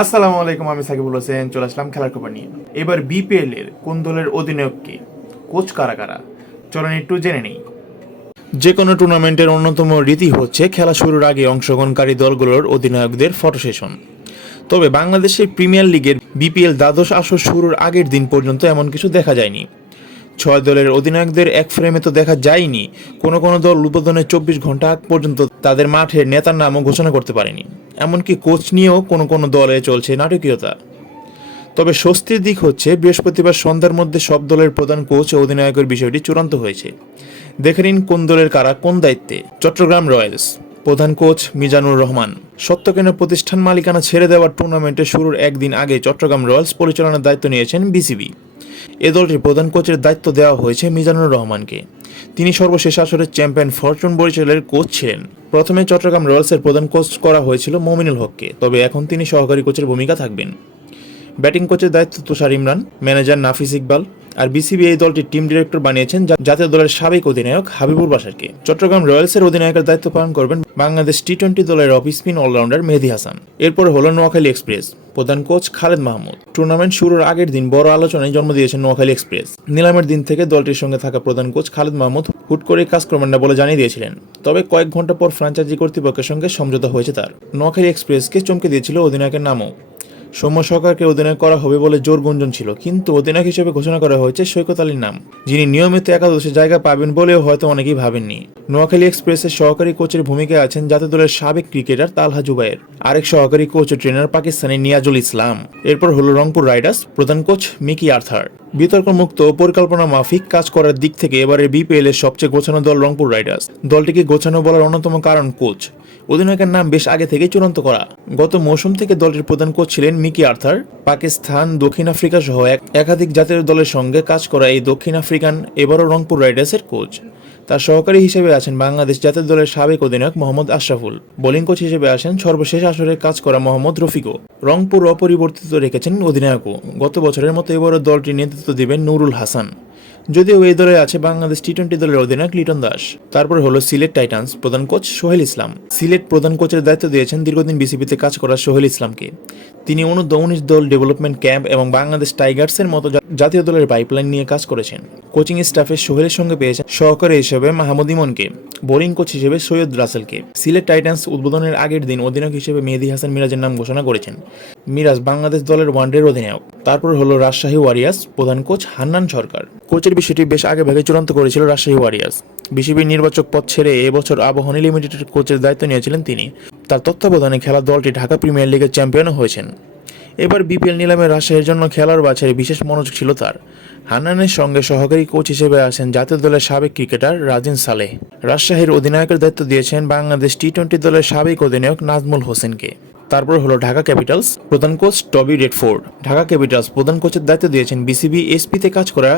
আসসালামু আলাইকুম, আমি সাকিবুল হোসেন চলে আসলাম খেলার খবর নিয়ে। এবার বিপিএল এর কোন দলের অধিনায়ক কে, কোচ কারা কারা, চলেন একটু জেনে নেই। যে কোনো টুর্নামেন্টের অন্যতম রীতি হচ্ছে খেলা শুরুর আগে অংশগ্রহণকারী দলগুলোর অধিনায়কদের ফটো সেশন। তবে বাংলাদেশের প্রিমিয়ার লিগের বিপিএল দ্বাদশ আসর শুরুর আগের দিন পর্যন্ত এমন কিছু দেখা যায়নি। 6 দলের অধিনায়কদের এক ফ্রেমে তো দেখা যায়নি, কোনো কোনো দল উদ্বোধনের 24 ঘন্টা আগ পর্যন্ত তাদের মাঠের নেতার নামও ঘোষণা করতে পারেনি। এমনকি কোচ নিয়েও কোনো কোনো দলে চলছে নাটকীয়তা। তবে স্বস্তির দিক হচ্ছে বৃহস্পতিবার সন্ধ্যার মধ্যে সব দলের প্রধান কোচ ও অধিনায়কের বিষয়টি চূড়ান্ত হয়েছে। দেখে নিন কোন দলের কারা কোন দায়িত্বে। চট্টগ্রাম রয়্যালস, প্রধান কোচ মিজানুর রহমান। সত্যকেন্দ্র প্রতিষ্ঠান মালিকানা ছেড়ে দেওয়ার টুর্নামেন্টের শুরুর একদিন আগে চট্টগ্রাম রয়্যালস পরিচালনার দায়িত্ব নিয়েছেন বিসিবি। এ দলটির প্রধান কোচের দায়িত্ব দেওয়া হয়েছে মিজানুর রহমানকে। তিনি সর্বশেষ আসরের চ্যাম্পিয়ন ফরচুন বরিশালের কোচ ছিলেন। প্রথমে চট্টগ্রাম রয়্যালসের প্রধান কোচ করা হয়েছিল মমিনুল হককে, তবে এখন তিনি সহকারী কোচের ভূমিকা থাকবেন। ব্যাটিং কোচের দায়িত্ব তুষার ইমরান, ম্যানেজার নাফিস ইকবাল। আর বিসিবি এই দলটির টিম ডিরেক্টর বানিয়েছেন জাতীয় দলের সাবেক অধিনায়ক হাবিবুর বাশারকে। চট্টগ্রাম রয়্যালসের অধিনায়কের দায়িত্ব পালন করবেন বাংলাদেশ টি-20 দলের অফ স্পিন অলরাউন্ডার মেহেদী হাসান। এরপর হলো নোয়াখালী এক্সপ্রেস, প্রধান কোচ খালেদ মাহমুদ। টুর্নামেন্ট শুরুর আগের দিন বড় আলোচনায় জন্ম দিয়েছেন নোয়াখালী এক্সপ্রেস। নিলামের দিন থেকে দলটির সঙ্গে থাকা প্রধান কোচ খালেদ মাহমুদ হুট করে কাজ করবেন না বলে জানিয়ে দিয়েছিলেন। তবে কয়েক ঘন্টা পর ফ্র্যাঞ্চাইজি কর্তৃপক্ষের সঙ্গে সমঝোতা হয়েছে তার। নোয়াখালী এক্সপ্রেসকে চমকে দিয়েছিল অধিনায়কের নামও। সৌম্য সরকারকে অধিনায়ক করা হবে বলে জোর গুঞ্জন ছিল, কিন্তু অধিনায়ক হিসেবে ঘোষণা করা হয়েছে সৈকত আলীর নাম, যিনি নিয়মিত একাদশে জায়গা পাবেন বলেও হয়তো অনেকেই ভাবেননি। নোয়াখালী এক্সপ্রেসের সহকারী কোচের ভূমিকায় আছেন জাতীয় দলের সাবেক ক্রিকেটার তালহা জুবায়ের। আরেক সহকারী কোচ ও ট্রেনার পাকিস্তানি নিয়াজুল ইসলাম। এরপর হলো রংপুর রাইডার্স, প্রধান কোচ মিকি আর্থার। বিতর্ক মুক্ত পরিকল্পনা মাফিক কাজ করার দিক থেকে এবারে বিপিএল এর সবচেয়ে গোছানো দল রংপুর রাইডার্স। দলটিকে গোছানো বলার অন্যতম কারণ কোচ। অধিনায়কের নাম বেশ আগে থেকেই চূড়ান্ত করা। গত মৌসুম থেকে দলটির প্রধান কোচ ছিলেন মিকি আর্থার। পাকিস্তান, দক্ষিণ আফ্রিকা সহ একাধিক জাতীয় দলের সঙ্গে কাজ করা এই দক্ষিণ আফ্রিকান এবারও রংপুর রাইডার্সের কোচ। তার সহকারী হিসেবে আছেন বাংলাদেশ জাতীয় দলের সাবেক অধিনায়ক মোহাম্মদ আশরাফুল। বোলিং কোচ হিসেবে আসেন সর্বশেষ আসরে কাজ করা মোহাম্মদ রফিকও। রংপুর অপরিবর্তিত রেখেছেন অধিনায়কও। গত বছরের মতো এবারও দলটির নেতৃত্ব দিবেন নুরুল হাসান। যদিও এই দলে আছে বাংলাদেশ টি-20 দলের অধিনায়ক লিটন দাস। তারপর হলো সিলেট টাইটান্স, প্রধান কোচ সোহেল ইসলাম। সিলেট প্রধান কোচের দায়িত্ব দিয়েছেন দীর্ঘদিন বিসিবিতে কাজ করা সোহেল ইসলামকে। তিনি অনূর্ধ্ব-19 দল ডেভেলপমেন্ট ক্যাম্প এবং বাংলাদেশ টাইগার্সের মতো জাতীয় দলের পাইপলাইন নিয়ে কাজ করেছেন। কোচিং স্টাফে সোহেলের সঙ্গে পেয়েছেন সহকারী হিসেবে মাহমুদ ইমনকে, বোলিং কোচ হিসেবে সৈয়দ রাসেলকে। সিলেট টাইটান্স উদ্বোধনের আগের দিন অধিনায়ক হিসেবে মেহেদী হাসান মিরাজের নাম ঘোষণা করেছেন। মিরাজ বাংলাদেশ দলের ওয়ানডের অধিনায়ক। তারপর হলো রাজশাহী ওয়ারিয়র্স, প্রধান কোচ হান্নান সরকার। কোচের বিষয়টি বেশ আগে ভাগে চূড়ান্ত করেছিল রাজশাহী ওয়ারিয়র্স। বিসিবির নির্বাচক পদ ছেড়ে এবছর আবাহনী লিমিটেডের কোচের দায়িত্ব নিয়েছিলেন তিনি। তার তত্ত্বাবধানে খেলা দলটি ঢাকা প্রিমিয়ার লিগের চ্যাম্পিয়নও হয়েছেন। এবার বিপিএল নিলামে রাজশাহীর জন্য খেলার বাছারে বিশেষ মনোযোগ ছিল তার। হান্নানের সঙ্গে সহকারী কোচ হিসেবে আছেন জাতীয় দলের সাবেক ক্রিকেটার রাজিন সালেহ। রাজশাহীর অধিনায়কের দায়িত্ব দিয়েছেন বাংলাদেশ টি-20 দলের সাবেক অধিনায়ক নাজমুল হোসেনকে। তারপর হলো ঢাকা ক্যাপিটালস, প্রধান কোচ টবি রেডফোর্ড। ঢাকা ক্যাপিটালস প্রধান কোচের দায়িত্ব দিয়েছেন বিসিবি এসপিতে কাজ করা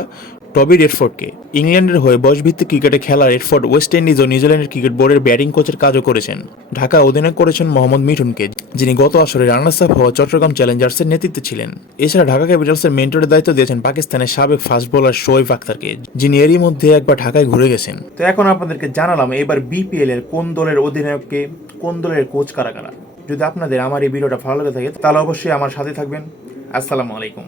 টবি রেডফোর্ডকে। ইংল্যান্ডের হয়ে বয়সভিত্তিক ক্রিকেটে খেলা রেডফোর্ড ওয়েস্ট ইন্ডিজ ও নিউজিল্যান্ডের ক্রিকেট বোর্ডের ব্যাটিং কোচের কাজও করেছেন। ঢাকা অধিনায়ক করেছেন মোহাম্মদ মিঠুনকে, যিনি গত আসরে রানার্স আপ হওয়া চট্টগ্রাম চ্যালেঞ্জার্সের নেতৃত্বে ছিলেন। এছাড়া ঢাকা ক্যাপিটালসের মেন্টরের দায়িত্ব দিয়েছেন পাকিস্তানের সাবেক ফাস্ট বোলার শোয়েব আখতারকে, যিনি এরই মধ্যে একবার ঢাকায় ঘুরে গেছেন। তো এখন আপনাদেরকে জানালাম এবার বিপিএল এর কোন দলের অধিনায়ককে, কোন দলের কোচ কারা কারা। যদি আপনাদের আমার এই ভিডিওটা ভালো লাগে থাকে তাহলে অবশ্যই আমার সাথে থাকবেন। আসসালামু আলাইকুম।